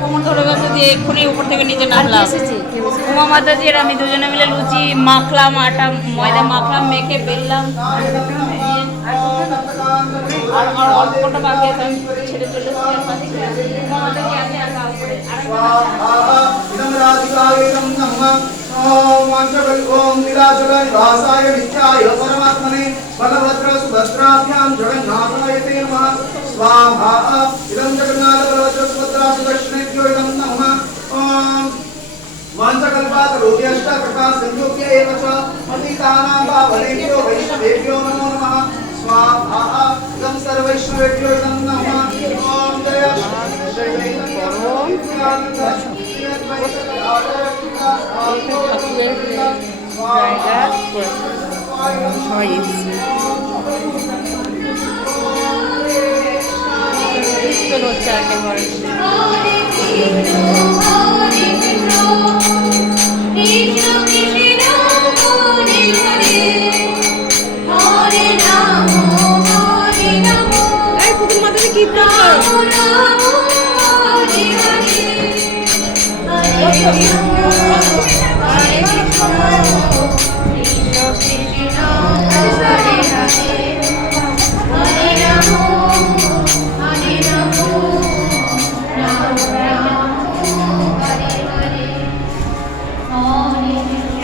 কোমর ধরে গেছে দিয়ে এক্ষুনি উপর থেকে নিচে নামলাম। উমা মাতাজি আর আমি দুজনে মিলে লুচি মাখলাম, আটা ময়দা মাখলাম, মেখে বেললাম, আর অল্পটা বাকি আছে আমি ছেড়ে চলে এসেছি। উমা মাতাজি আছে আর উপরে ओम नीलाचल निवासाय विद्याय परमात्मने बलभद्र सुभद्राभ्यां जगन्नाथाय ते नमः स्वाहा इदं जगन्नाथ बलभद्र सुभद्रा सुदर्शनेभ्यो इदं नमः ओम वाञ्छकल्पातरुभ्यश्च कृपासिन्धुभ्य एव च पतितानां पावनेभ्यो वैष्णवेभ्यो नमो नमः स्वाहा इदं सर्वैष्णवेभ्यो इदं नमः ओम जय ঠাকুরের জায়গা সবাই এসছে হচ্ছে একেবারে। পুতুল মাতাজি কি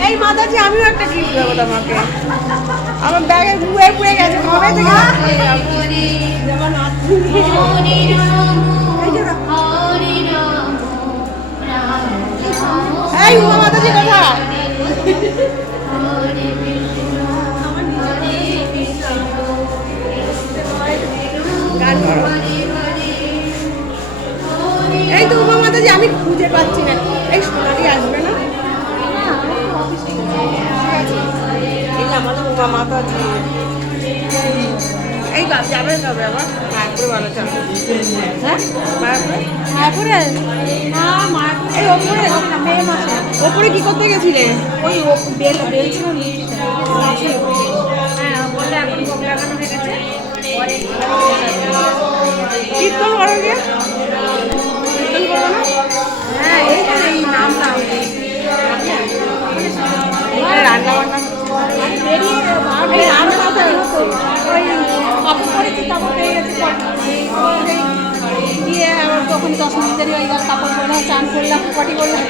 এই মাতাজি আমিও একটা গিফট দেবো তোমাকে। আমার ব্যাগে ঘুরে পুড়ে গেছে কবে থেকে। এই উমা মাতাজি কথা এই তো উমা মাতাজি আমি খুঁজে পাচ্ছি না। এই সোনালি আসবে না? এই আমাদের উমা মাতাজি এই যাবে যাবে আবার মায়াপুরে ভালো যাবে। হ্যাঁ মায়াপুরে এই ওপরে ওপরে কি করতে গেছিলে? ওই বেল বেল ছিল হ্যাঁ বলে এখন ভোগ লাগানো হয়ে গেছে। কীর্তন করো গিয়ে কীর্তন করো না? হ্যাঁ এই নাম নাম রান্না বান্না বেরিয়ে রান্না ওই কাপড় পরেছি কাপড় পেয়ে গেছে দিয়ে আবার তখন 10 মিনিট দেরি হয়ে গেল। কাপড় পরে চান করলাম পটি করলাম